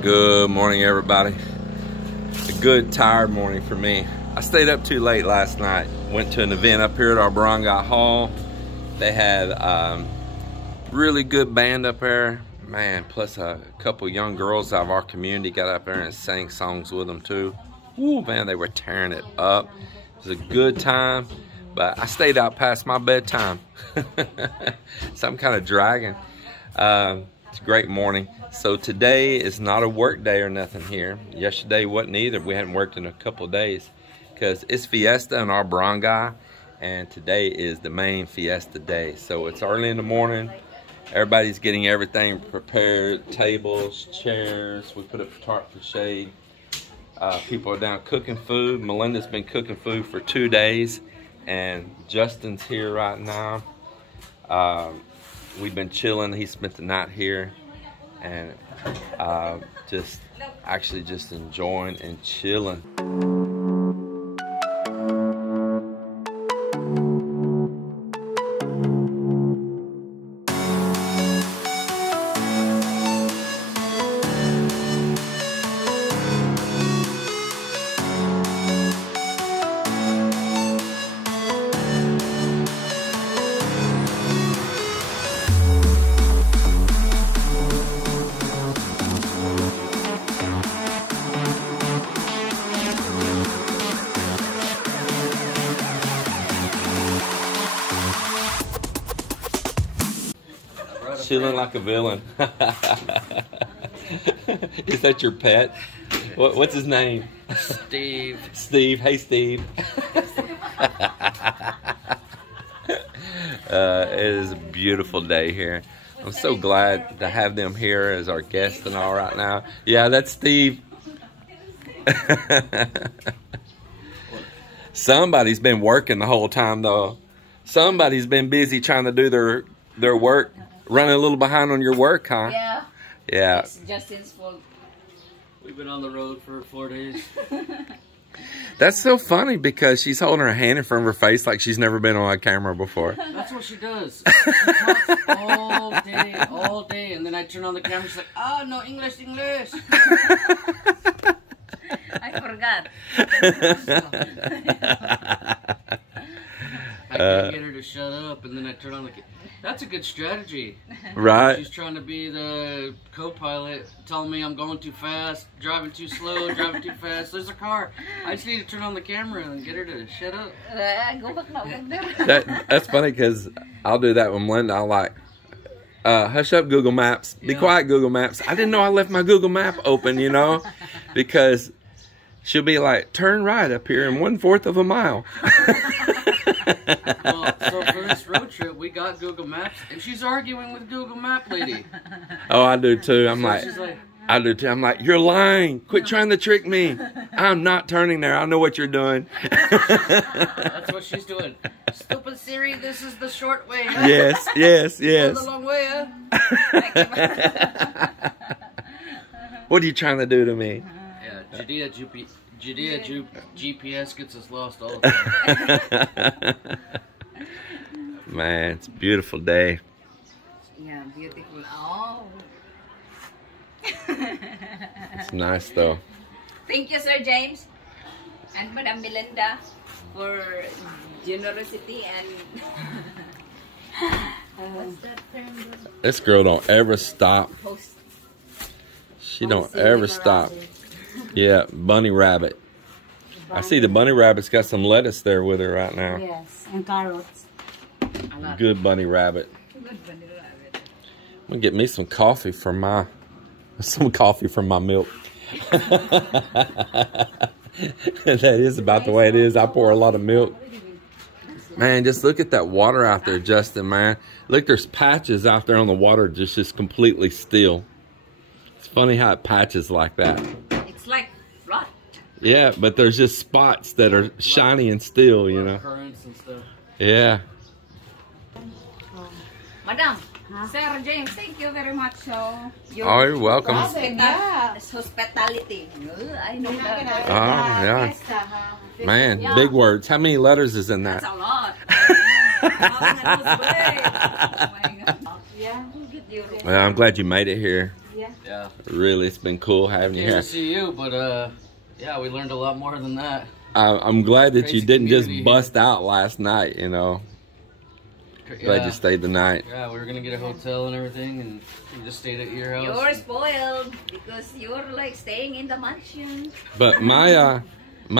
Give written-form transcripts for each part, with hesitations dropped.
Good morning, everybody. A good, tired morning for me. I stayed up too late last night. Went to an event up here at our Barangay Hall. They had really good band up there. Man, plus a couple young girls out of our community got up there and sang songs with them too. Woo, man, they were tearing it up. It was a good time, but I stayed out past my bedtime. So I'm kind of dragging. It's a great morning. So today is not a work day or nothing here. Yesterday wasn't either. We hadn't worked in a couple of days because it's fiesta in our barangay, and today is the main fiesta day. So it's early in the morning. Everybody's getting everything prepared. Tables, chairs. We put up a tarp for shade. People are down cooking food. Melinda's been cooking food for 2 days, and Justin's here right now. We've been chilling. He spent the night here, and just enjoying and chilling. Chilling like a villain. Is that your pet? What's his name? Steve. Steve. Hey, Steve. It is a beautiful day here. I'm so glad to have them here as our guests and all right now. Yeah, that's Steve. Somebody's been working the whole time, though. Somebody's been busy trying to do their work. Running a little behind on your work, huh? Yeah. Yeah. It's Justin's fault. We've been on the road for 4 days. That's so funny because she's holding her hand in front of her face like she's never been on a camera before. That's what she does. She talks all day, and then I turn on the camera. She's like, "Oh no, English." I forgot. I can't get her to shut up, and then I turn on the. That's a good strategy. Right. She's trying to be the co-pilot, telling me I'm going too fast, driving too slow, driving too fast. There's a car. I just need to turn on the camera and get her to shut up. Go back now. That's funny because I'll do that with Melinda. I'll like, hush up, Google Maps. Be quiet, Google Maps. I didn't know I left my Google Map open, you know, because she'll be like, turn right up here in 1/4 of a mile. Well, so for this road trip, we got Google Maps, and she's arguing with Google Map lady. Oh, I do too. I'm So like, she's like, I do too. I'm like, you're lying. Quit trying to trick me. I'm not turning there. I know what you're doing. that's what she's doing. Stupid Siri, this is the short way. Huh? Yes, yes, yes. The long way, huh? What are you trying to do to me? Yeah, Judea GPS gets us lost all the time. Man, it's a beautiful day. Yeah, beautiful. Oh. It's nice though. Thank you, Sir James and Madam Melinda for generosity and what's that term? This girl don't ever stop. Host. She don't ever stop. Yeah, bunny rabbit. I see the bunny rabbit's got some lettuce there with her right now. Yes, and carrots. Good bunny rabbit. Good bunny rabbit. I'm gonna get me some coffee from my milk. That is about the way it is. I pour a lot of milk. Man, just look at that water out there, Justin, man. Look, there's patches out there on the water just completely still. It's funny how it patches like that. It's like flat. Yeah, but there's just spots that are shiny and still, you know. Currents and stuff. Yeah. Madam, Sir James, thank you very much. So, You're welcome. Hospitality. I know that. Oh, yeah. Man, big words. How many letters is in that? That's a lot. Oh my God. Yeah, we'll get you. Well, I'm glad you made it here. Yeah. Really, it's been cool having you Can't here. see you, but yeah, we learned a lot more than that. I'm glad that you Crazy didn't just community. bust out last night, you know. Glad you stayed the night. Yeah, we were gonna get a hotel and everything, and we just stayed at your house. You're spoiled because you're like staying in the mansion. But my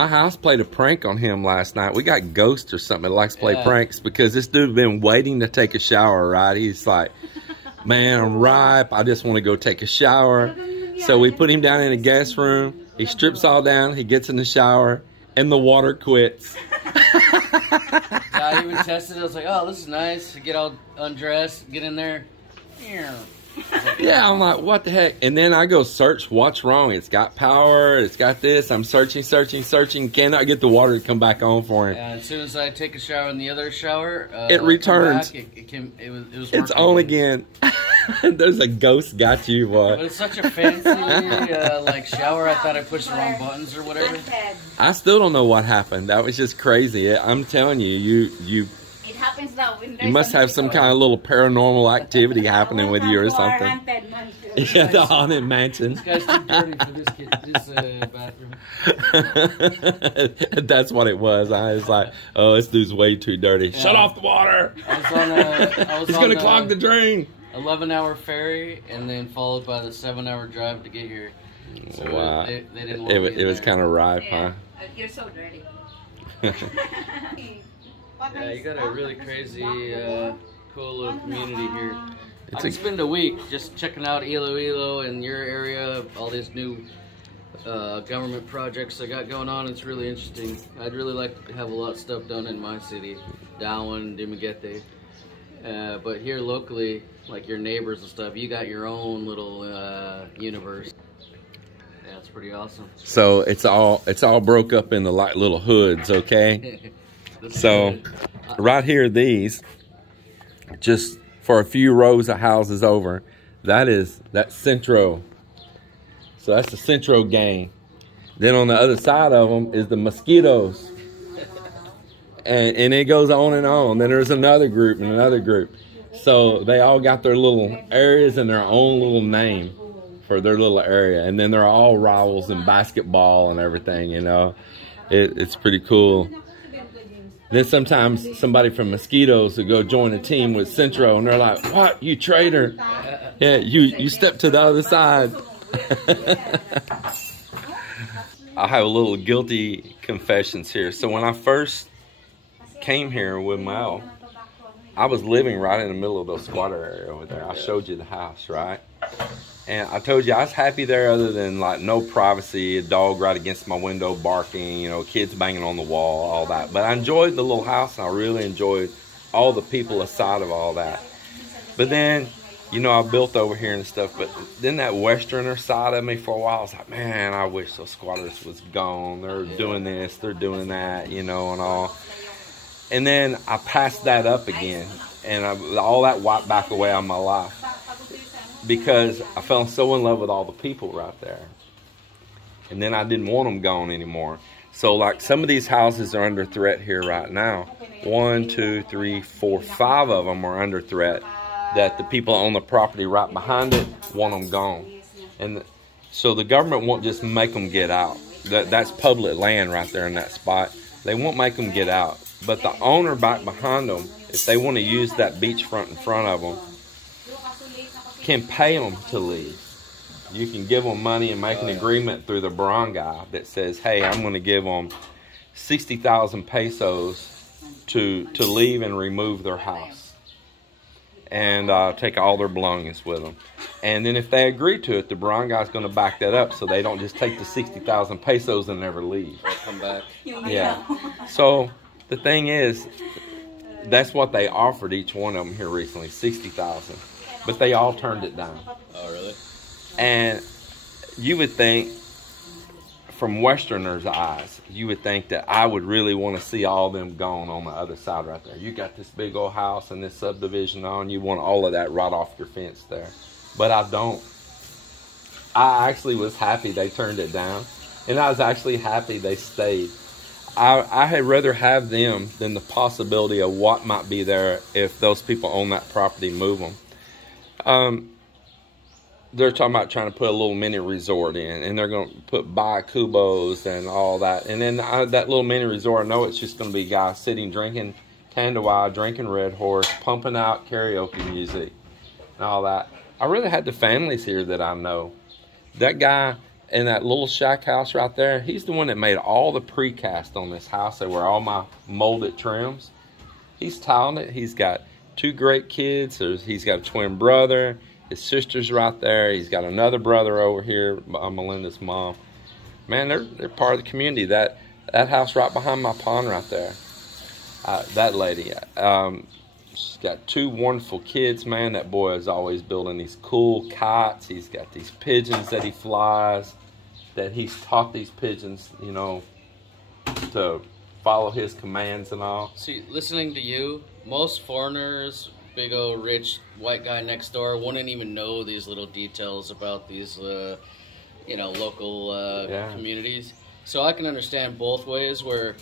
house played a prank on him last night. We got Ghost or something that likes to play Yeah. pranks because this dude been waiting to take a shower, right? He's like, man, I'm ripe. I just want to go take a shower. So we put him down in a guest room. He strips all down. He gets in the shower, and the water quits. Yeah, I even tested it. I was like, oh, this is nice. Get all undressed, get in there. Yeah, I'm like, what the heck? And then I go search what's wrong. It's got power. It's got this. I'm searching. Cannot get the water to come back on for him. And as soon as I take a shower in the other shower, It returns. Back, it was It's working on again. There's a ghost got you, But boy. it's such a fancy like shower. I thought I pushed the wrong buttons or whatever. I still don't know what happened. That was just crazy. I'm telling you, you It happens now when you must have some kind of little paranormal activity happening with you or something. Yeah, the haunted mansion. This guy's too dirty for this bathroom. That's what it was. I was like, oh, this dude's way too dirty. Shut off the water. I was It's on going to clog the drain. 11-hour ferry, and then followed by the 7-hour drive to get here. So Wow. they didn't want me It was there. kind of ripe, huh? You're so dirty. Yeah, you got a really crazy, cool little community here. It's I spent a week just checking out Iloilo and your area, all these new government projects they got going on. It's really interesting. I'd really like to have a lot of stuff done in my city, Darwin, Dumaguete. But here locally, like your neighbors and stuff, you got your own little universe. Yeah, it's pretty awesome. So it's all broke up into like little hoods, okay? So right here, these, just for a few rows of houses over, that's Centro. So that's the Centro gang. Then on the other side of them is the Mosquitoes. And it goes on and on. Then there's another group and another group. So they all got their little areas and their own little name for their little area. And then they're all rivals in basketball and everything, you know. It's pretty cool. Then sometimes somebody from Mosquitoes will go join a team with Centro, and they're like, what, you traitor? Yeah, you step to the other side. I have a little guilty confessions here. So when I first came here with Mel, I was living right in the middle of the squatter area over there. I showed you the house, right? And I told you I was happy there other than like no privacy, a dog right against my window barking, you know, kids banging on the wall, all that. But I enjoyed the little house, and I really enjoyed all the people aside of all that. But then, you know, I built over here and stuff, but then that westerner side of me for a while, I was like, man, I wish those squatters was gone. They're doing this, they're doing that, you know, and all. And then I passed that up again, and all that wiped back away on my life because I fell so in love with all the people right there. And then I didn't want them gone anymore. So like some of these houses are under threat here right now. 1, 2, 3, 4, 5 of them are under threat that the people on the property right behind it want them gone. And so the government won't just make them get out. That's public land right there in that spot. They won't make them get out. But the owner back behind them, if they want to use that beachfront in front of them, can pay them to leave. You can give them money and make an agreement through the barangay that says, hey, I'm going to give them 60,000 pesos to leave and remove their house. And take all their belongings with them. And then if they agree to it, the barangay is going to back that up so they don't just take the 60,000 pesos and never leave. I'll come back. Yeah. So the thing is, that's what they offered each one of them here recently, 60,000. But they all turned it down. Oh, really? And you would think, from Westerners' eyes, you would think that I would really want to see all them gone on the other side right there. You got this big old house and this subdivision on. You want all of that right off your fence there. But I don't. I actually was happy they turned it down. And I was actually happy they stayed. I had rather have them than the possibility of what might be there if those people own that property move them. They're talking about trying to put a little mini resort in, and they're going to put Kubos and all that. And then that little mini resort, I know it's just going to be guys sitting, drinking Candy, drinking Red Horse, pumping out karaoke music and all that. I really had the families here that I know. That guy in that little shack house right there, he's the one that made all the precast on this house. They were all my molded trims. He's talented. He's got 2 great kids. He's got a twin brother. His sister's right there. He's got another brother over here, Melinda's mom. Man, they're part of the community. That house right behind my pond right there. That lady, she's got 2 wonderful kids, man. That boy is always building these cool kites. He's got these pigeons that he flies, that he's taught these pigeons, you know, to follow his commands and all. See, listening to you, most foreigners, big old rich white guy next door, wouldn't even know these little details about these, you know, local communities. So I can understand both ways where,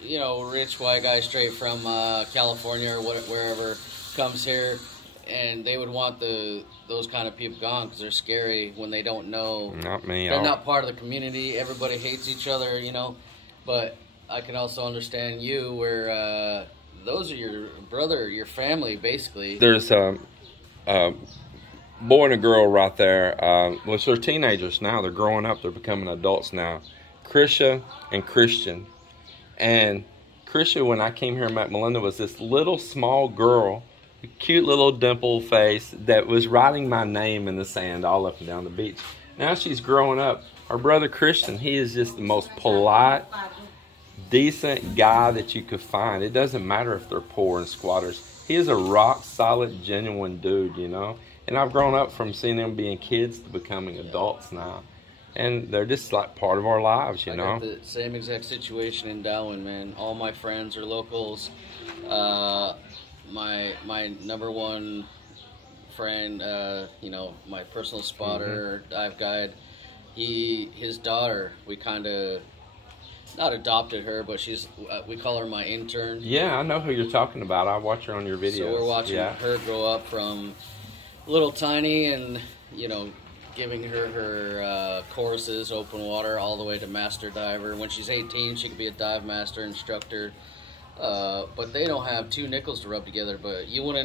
you know, rich white guy straight from California or wherever comes here, and they would want those kind of people gone because they're scary when they don't know. Not me. They're not part of the community. Everybody hates each other, you know. But I can also understand you where those are your brother, your family, basically. There's a boy and a girl right there. Which they're teenagers now. They're growing up. They're becoming adults now. Krisha and Christian. And Krisha, when I came here and met Melinda, was this little small girl, a cute little dimple face that was writing my name in the sand all up and down the beach. Now she's growing up. Our brother Christian, he is just the most polite, decent guy that you could find. It doesn't matter if they're poor and squatters. He is a rock solid, genuine dude, you know. And I've grown up from seeing them being kids to becoming adults now. And they're just like part of our lives, you know. I got the same exact situation in Darwin, man. All my friends are locals. My number one friend, you know, my personal spotter, dive guide, his daughter, we kind of not adopted her, but she's we call her my intern. Yeah, I know who you're talking about. I watch her on your videos. So we're watching her grow up from little tiny and, you know, giving her courses, open water, all the way to master diver. When she's 18, she could be a dive master instructor. But they don't have 2 nickels to rub together. But you would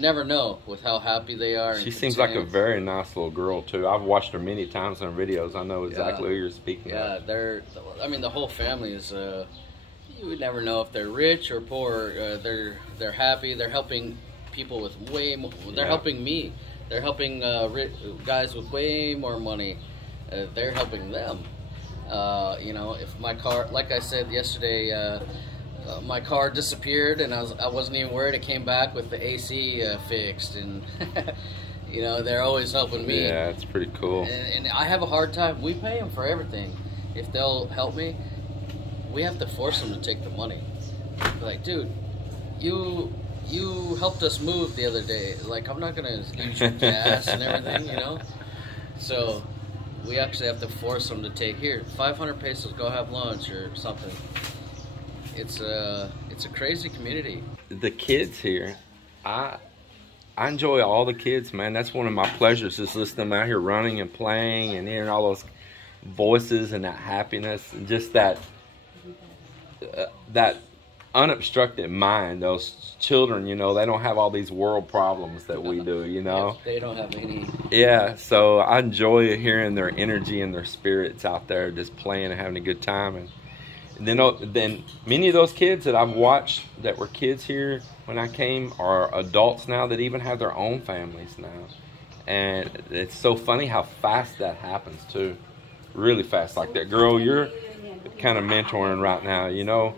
never know with how happy they are. She seems like a very nice little girl too. I've watched her many times on videos. I know exactly who you're speaking of. Yeah, I mean, the whole family is. You would never know if they're rich or poor. They're happy. They're helping people with way more. They're helping me. They're helping guys with way more money. They're helping them. You know, if my car, like I said yesterday, my car disappeared and I wasn't even worried. It came back with the AC fixed, and you know, they're always helping me. Yeah, it's pretty cool. And I have a hard time. We pay them for everything. If they'll help me, we have to force them to take the money. Like, dude, you helped us move the other day. Like, I'm not gonna use your gas and everything, you know. So we actually have to force them to take, here, 500 pesos, go have lunch or something. It's a crazy community. The kids here, I enjoy all the kids, man. That's one of my pleasures, is listening to them out here running and playing and hearing all those voices and that happiness and just that unobstructed mind. Those children, you know, they don't have all these world problems that we do, you know. Yeah, they don't have any. Yeah, so I enjoy hearing their energy and their spirits out there just playing and having a good time. And then many of those kids that I've watched that were kids here when I came are adults now that even have their own families now. And it's so funny how fast that happens too. Really fast. Like that girl you're kind of mentoring right now, you know.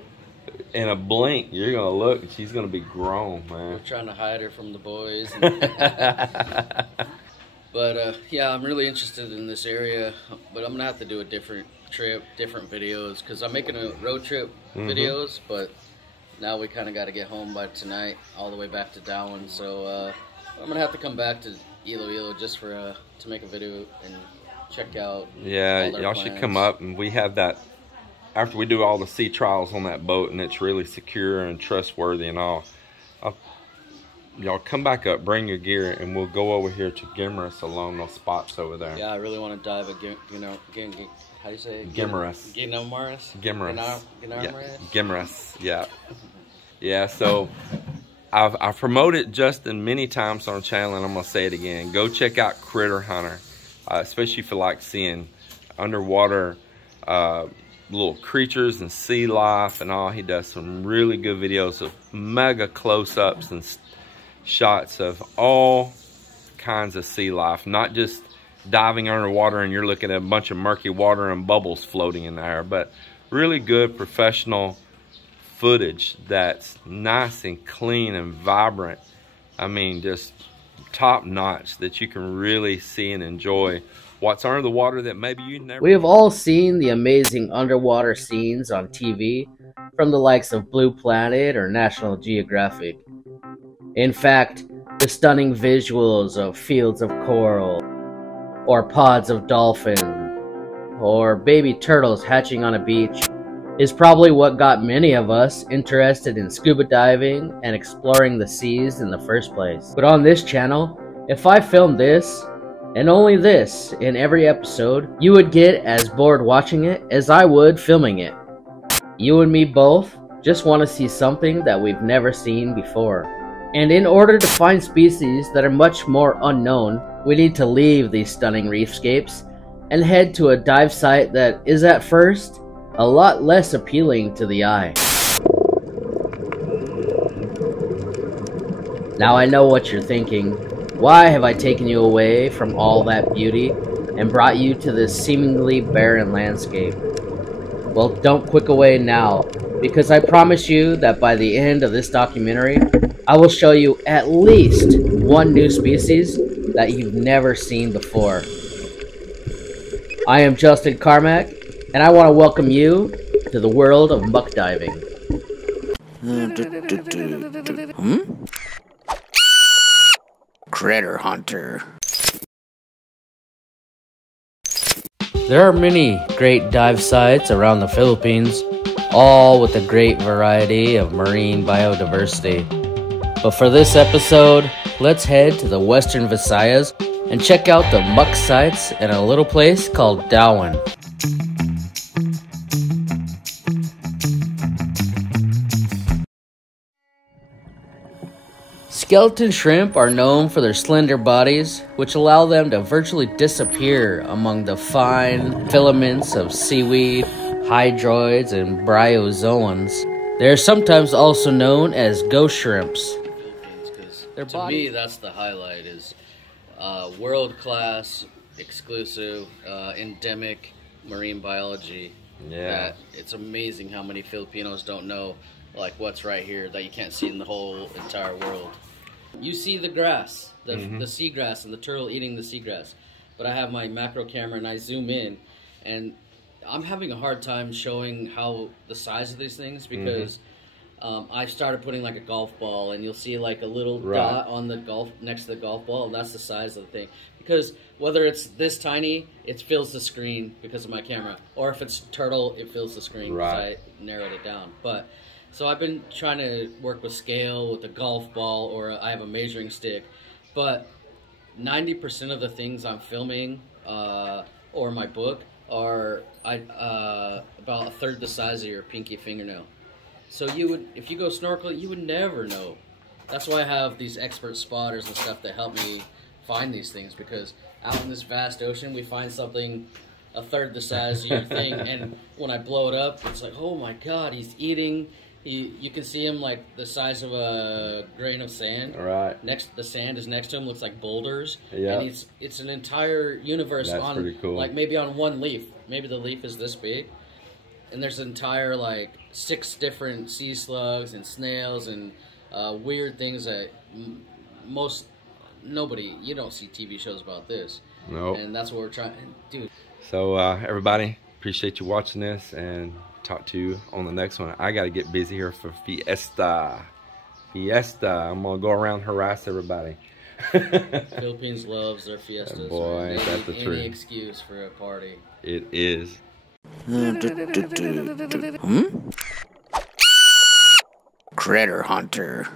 In a blink, you're going to look and she's going to be grown, man. We're trying to hide her from the boys. But, yeah, I'm really interested in this area. But I'm going to have to do a different trip, different videos. Because I'm making a road trip videos. But now we kind of got to get home by tonight, all the way back to Darwin. So I'm going to have to come back to Iloilo just for to make a video and check out. Yeah, y'all should come up. And we have that. After we do all the sea trials on that boat and it's really secure and trustworthy and all, y'all come back up, bring your gear, and we'll go over here to Gimerus along those spots over there. Yeah, I really want to dive again. How do you say it? Gimerus. Gimerus. Gimerus. Yeah. Yeah. So I've promoted Justin many times on the channel, and I'm gonna say it again. Go check out Critter Hunter, especially if you like seeing underwater little creatures and sea life and all. He does some really good videos of mega close-ups and shots of all kinds of sea life, not just diving underwater and you're looking at a bunch of murky water and bubbles floating in there, but really good professional footage that's nice and clean and vibrant. I mean, just top notch, that you can really see and enjoy what's under the water that maybe you never. We have all seen the amazing underwater scenes on TV from the likes of Blue Planet or National Geographic. In fact, the stunning visuals of fields of coral, or pods of dolphins, or baby turtles hatching on a beach is probably what got many of us interested in scuba diving and exploring the seas in the first place. But on this channel, if I filmed this, and only this, in every episode, you would get as bored watching it as I would filming it. You and me both just want to see something that we've never seen before. And in order to find species that are much more unknown, we need to leave these stunning reefscapes and head to a dive site that is at first a lot less appealing to the eye. Now I know what you're thinking. Why have I taken you away from all that beauty and brought you to this seemingly barren landscape? Well, don't click away now, because I promise you that by the end of this documentary, I will show you at least one new species that you've never seen before. I am Justin Carmack, and I want to welcome you to the world of muck diving. Critter Hunter. There are many great dive sites around the Philippines, all with a great variety of marine biodiversity. But for this episode, let's head to the Western Visayas and check out the muck sites in a little place called Darwin. Skeleton shrimp are known for their slender bodies, which allow them to virtually disappear among the fine filaments of seaweed, hydroids, and bryozoans. They are sometimes also known as ghost shrimps. To me, that's the highlight, is world-class, exclusive, endemic marine biology. Yeah. It's amazing how many Filipinos don't know, like, what's right here that you can't see in the whole entire world. You see the grass, the seagrass, and the turtle eating the seagrass. But I have my macro camera and I zoom in, and I'm having a hard time showing how the size of these things, because I started putting like a golf ball, and you'll see like a little dot on the next to the golf ball, and that's the size of the thing. Because whether it's this tiny, it fills the screen because of my camera, or if it's turtle, it fills the screen because I narrowed it down. But so I've been trying to work with scale with a golf ball, or I have a measuring stick. But 90% of the things I'm filming or my book are about a third the size of your pinky fingernail. So you would, if you go snorkeling, you would never know. That's why I have these expert spotters and stuff that help me find these things, because out in this vast ocean, we find something a third the size of your thing, and when I blow it up, it's like, oh my God, he's eating. You can see him like the size of a grain of sand. Right. The sand is next to him, looks like boulders. Yeah. And it's an entire universe. That's pretty cool. Like maybe on one leaf. Maybe the leaf is this big, and there's an entire like 6 different sea slugs and snails and weird things that nobody, you don't see TV shows about this. Nope. And that's what we're trying to do. So everybody, appreciate you watching this, and talk to you on the next one. I got to get busy here for Fiesta. I'm gonna go around and harass everybody. Philippines loves their fiestas. Boy, right? that's the truth. Any excuse for a party. It is. Critter Hunter.